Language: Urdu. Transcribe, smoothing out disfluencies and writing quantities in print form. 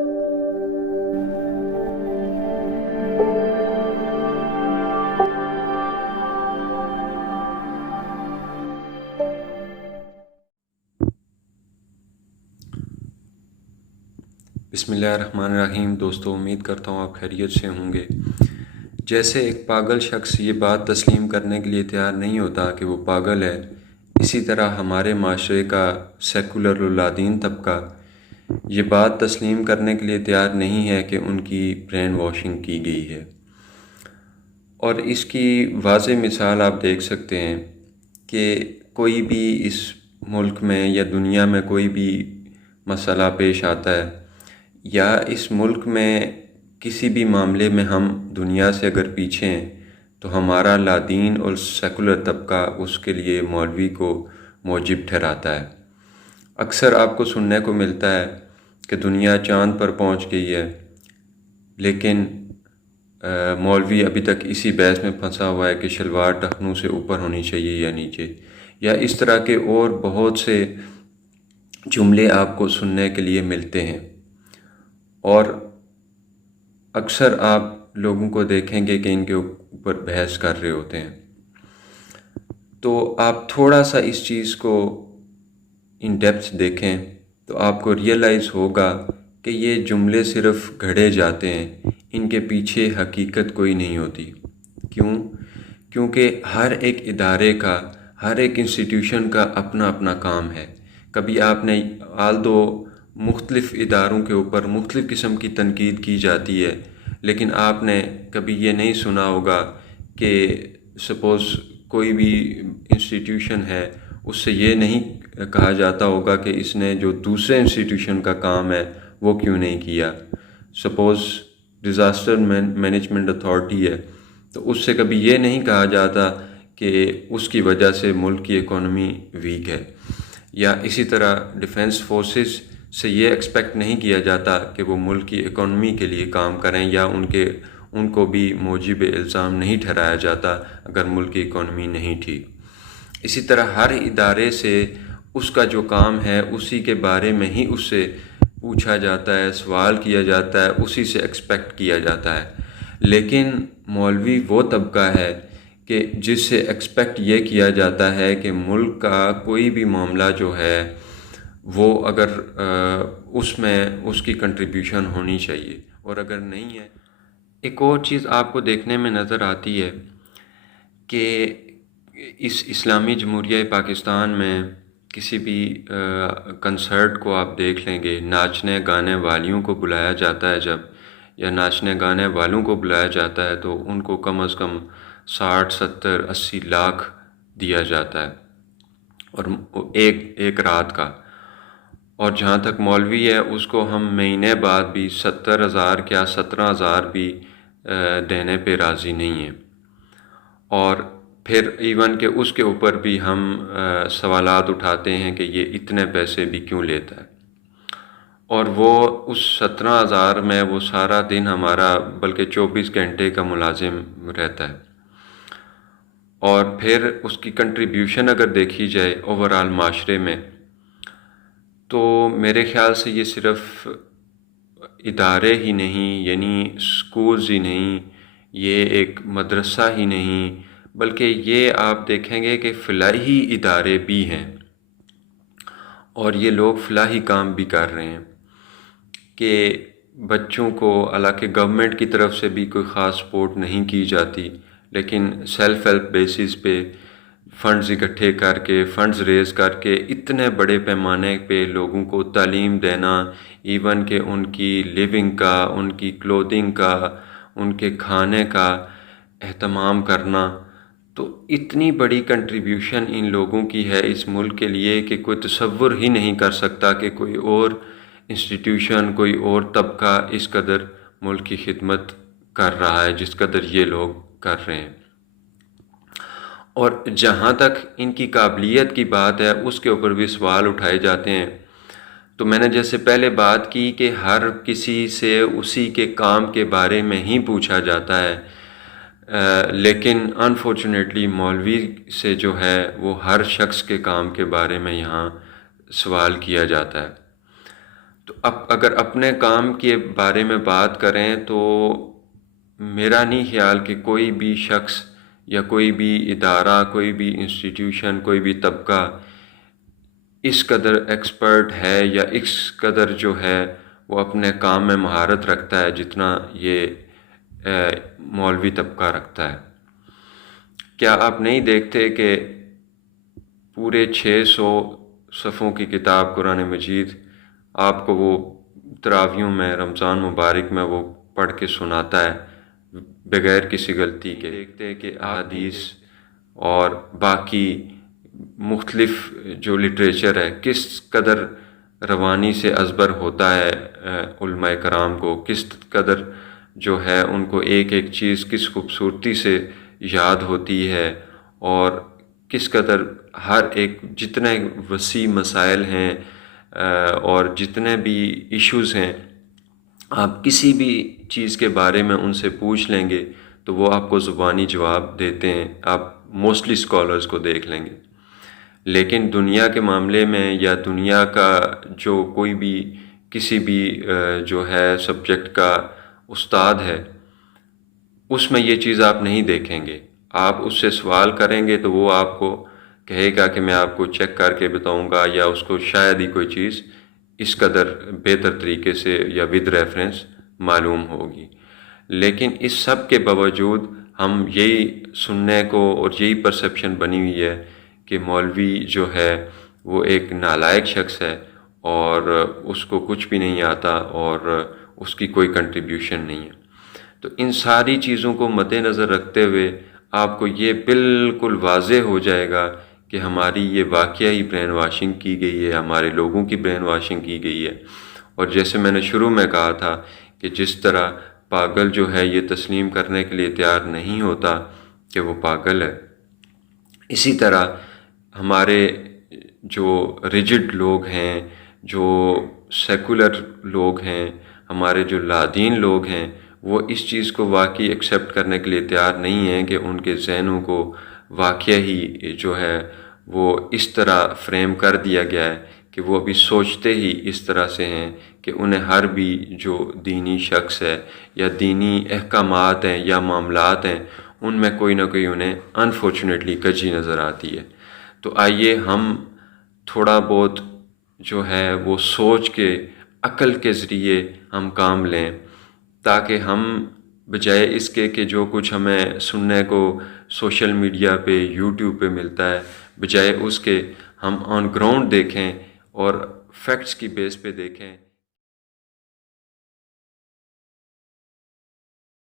بسم اللہ الرحمن الرحیم۔ دوستو، امید کرتا ہوں آپ خیریت سے ہوں گے۔ جیسے ایک پاگل شخص یہ بات تسلیم کرنے کے لیے تیار نہیں ہوتا کہ وہ پاگل ہے، اسی طرح ہمارے معاشرے کا سیکولر الادین طبقہ یہ بات تسلیم کرنے کے لیے تیار نہیں ہے کہ ان کی برین واشنگ کی گئی ہے۔ اور اس کی واضح مثال آپ دیکھ سکتے ہیں کہ کوئی بھی اس ملک میں یا دنیا میں کوئی بھی مسئلہ پیش آتا ہے، یا اس ملک میں کسی بھی معاملے میں ہم دنیا سے اگر پیچھے ہیں، تو ہمارا لادین اور سیکولر طبقہ اس کے لیے مولوی کو موجب ٹھہراتا ہے۔ اکثر آپ کو سننے کو ملتا ہے کہ دنیا چاند پر پہنچ گئی ہے، لیکن مولوی ابھی تک اسی بحث میں پھنسا ہوا ہے کہ شلوار ٹخنوں سے اوپر ہونی چاہیے یا نیچے، یا اس طرح کے اور بہت سے جملے آپ کو سننے کے لیے ملتے ہیں۔ اور اکثر آپ لوگوں کو دیکھیں گے کہ ان کے اوپر بحث کر رہے ہوتے ہیں۔ تو آپ تھوڑا سا اس چیز کو ان ڈیپتھ دیکھیں تو آپ کو ریئلائز ہوگا کہ یہ جملے صرف گھڑے جاتے ہیں، ان کے پیچھے حقیقت کوئی نہیں ہوتی۔ کیونکہ ہر ایک ادارے کا، ہر ایک انسٹیٹیوشن کا اپنا اپنا کام ہے۔ کبھی آپ نے مختلف اداروں کے اوپر مختلف قسم کی تنقید کی جاتی ہے، لیکن آپ نے کبھی یہ نہیں سنا ہوگا کہ سپوز کوئی بھی انسٹیٹیوشن ہے، اس سے یہ نہیں کہا جاتا ہوگا کہ اس نے جو دوسرے انسٹیٹیوشن کا کام ہے وہ کیوں نہیں کیا۔ سپوز ڈیزاسٹر مینجمنٹ اتھارٹی ہے، تو اس سے کبھی یہ نہیں کہا جاتا کہ اس کی وجہ سے ملک کی اکانومی ویک ہے، یا اسی طرح ڈیفنس فورسز سے یہ ایکسپیکٹ نہیں کیا جاتا کہ وہ ملک کی اکانومی کے لیے کام کریں، یا ان کو بھی موجب الزام نہیں ٹھہرایا جاتا اگر ملک کی اکانومی نہیں ٹھیک۔ اسی طرح ہر ادارے سے اس کا جو کام ہے اسی کے بارے میں ہی اس سے پوچھا جاتا ہے، سوال کیا جاتا ہے، اسی سے ایکسپیکٹ کیا جاتا ہے۔ لیکن مولوی وہ طبقہ ہے کہ جس سے ایکسپیکٹ یہ کیا جاتا ہے کہ ملک کا کوئی بھی معاملہ جو ہے وہ اگر اس میں اس کی کنٹریبیوشن ہونی چاہیے، اور اگر نہیں ہے۔ ایک اور چیز آپ کو دیکھنے میں نظر آتی ہے کہ اس اسلامی جمہوریہ پاکستان میں کسی بھی کنسرٹ کو آپ دیکھ لیں گے، ناچنے گانے والیوں کو بلایا جاتا ہے جب، یا ناچنے گانے والوں کو بلایا جاتا ہے، تو ان کو کم از کم 60 70 80 لاکھ دیا جاتا ہے، اور ایک رات کا۔ اور جہاں تک مولوی ہے، اس کو ہم مہینے بعد بھی 70,000 کیا 17,000 بھی دینے پہ راضی نہیں ہیں۔ اور پھر ایون کہ اس کے اوپر بھی ہم سوالات اٹھاتے ہیں کہ یہ اتنے پیسے بھی کیوں لیتا ہے، اور وہ اس 17,000 میں وہ سارا دن ہمارا بلکہ 24 گھنٹے کا ملازم رہتا ہے۔ اور پھر اس کی کنٹریبیوشن اگر دیکھی جائے اوورآل معاشرے میں، تو میرے خیال سے یہ صرف ادارے ہی نہیں، یعنی سکولز ہی نہیں، یہ ایک مدرسہ ہی نہیں، بلکہ یہ آپ دیکھیں گے کہ فلاحی ادارے بھی ہیں، اور یہ لوگ فلاحی کام بھی کر رہے ہیں کہ بچوں کو، حالانکہ گورنمنٹ کی طرف سے بھی کوئی خاص سپورٹ نہیں کی جاتی، لیکن سیلف ہیلپ بیسس پہ فنڈز اکٹھے کر کے، فنڈز ریز کر کے اتنے بڑے پیمانے پہ لوگوں کو تعلیم دینا، ایون کہ ان کی لیونگ کا، ان کی کلودنگ کا، ان کے کھانے کا اہتمام کرنا، تو اتنی بڑی کنٹریبیوشن ان لوگوں کی ہے اس ملک کے لیے کہ کوئی تصور ہی نہیں کر سکتا کہ کوئی اور انسٹیٹیوشن، کوئی اور طبقہ اس قدر ملک کی خدمت کر رہا ہے جس قدر یہ لوگ کر رہے ہیں۔ اور جہاں تک ان کی قابلیت کی بات ہے، اس کے اوپر بھی سوال اٹھائے جاتے ہیں۔ تو میں نے جیسے پہلے بات کی کہ ہر کسی سے اسی کے کام کے بارے میں ہی پوچھا جاتا ہے، لیکن انفارچونیٹلی مولوی سے جو ہے وہ ہر شخص کے کام کے بارے میں یہاں سوال کیا جاتا ہے۔ تو اب اگر اپنے کام کے بارے میں بات کریں تو میرا نہیں خیال کہ کوئی بھی شخص یا کوئی بھی ادارہ، کوئی بھی انسٹیٹیوشن، کوئی بھی طبقہ اس قدر ایکسپرٹ ہے یا اس قدر جو ہے وہ اپنے کام میں مہارت رکھتا ہے جتنا یہ مولوی طبقہ رکھتا ہے۔ کیا آپ نہیں دیکھتے کہ پورے 600 صفحوں کی کتاب قرآن مجید آپ کو وہ تراویحوں میں، رمضان مبارک میں وہ پڑھ کے سناتا ہے بغیر کسی غلطی کے؟ دیکھتے ہیں کہ احادیث اور باقی مختلف جو لٹریچر ہے کس قدر روانی سے ازبر ہوتا ہے، علماء کرام کو کس قدر جو ہے ان کو ایک ایک چیز کس خوبصورتی سے یاد ہوتی ہے، اور کس قدر ہر ایک جتنے وسیع مسائل ہیں اور جتنے بھی ایشوز ہیں، آپ کسی بھی چیز کے بارے میں ان سے پوچھ لیں گے تو وہ آپ کو زبانی جواب دیتے ہیں، آپ موسٹلی اسکالرز کو دیکھ لیں گے۔ لیکن دنیا کے معاملے میں یا دنیا کا جو کوئی بھی کسی بھی جو ہے سبجیکٹ کا استاد ہے، اس میں یہ چیز آپ نہیں دیکھیں گے۔ آپ اس سے سوال کریں گے تو وہ آپ کو کہے گا کہ میں آپ کو چیک کر کے بتاؤں گا، یا اس کو شاید ہی کوئی چیز اس قدر بہتر طریقے سے یا ود ریفرنس معلوم ہوگی۔ لیکن اس سب کے باوجود ہم یہی سننے کو اور یہی پرسیپشن بنی ہوئی ہے کہ مولوی جو ہے وہ ایک نالائق شخص ہے اور اس کو کچھ بھی نہیں آتا اور اس کی کوئی کنٹریبیوشن نہیں ہے۔ تو ان ساری چیزوں کو مد نظر رکھتے ہوئے آپ کو یہ بالکل واضح ہو جائے گا کہ ہماری یہ واقعی برین واشنگ کی گئی ہے، ہمارے لوگوں کی برین واشنگ کی گئی ہے۔ اور جیسے میں نے شروع میں کہا تھا کہ جس طرح پاگل جو ہے یہ تسلیم کرنے کے لیے تیار نہیں ہوتا کہ وہ پاگل ہے، اسی طرح ہمارے جو ریجڈ لوگ ہیں، جو سیکولر لوگ ہیں، ہمارے جو لادین لوگ ہیں، وہ اس چیز کو واقعی ایکسیپٹ کرنے کے لیے تیار نہیں ہیں کہ ان کے ذہنوں کو واقعی جو ہے وہ اس طرح فریم کر دیا گیا ہے کہ وہ ابھی سوچتے ہی اس طرح سے ہیں کہ انہیں ہر بھی جو دینی شخص ہے یا دینی احکامات ہیں یا معاملات ہیں ان میں کوئی نہ کوئی انہیں انفارچونیٹلی کجی نظر آتی ہے۔ تو آئیے ہم تھوڑا بہت جو ہے وہ سوچ کے، عقل کے ذریعے ہم کام لیں، تاکہ ہم بجائے اس کے کہ جو کچھ ہمیں سننے کو سوشل میڈیا پہ، یوٹیوب پہ ملتا ہے، بجائے اس کے ہم آن گراؤنڈ دیکھیں اور فیکٹس کی بیس پہ دیکھیں۔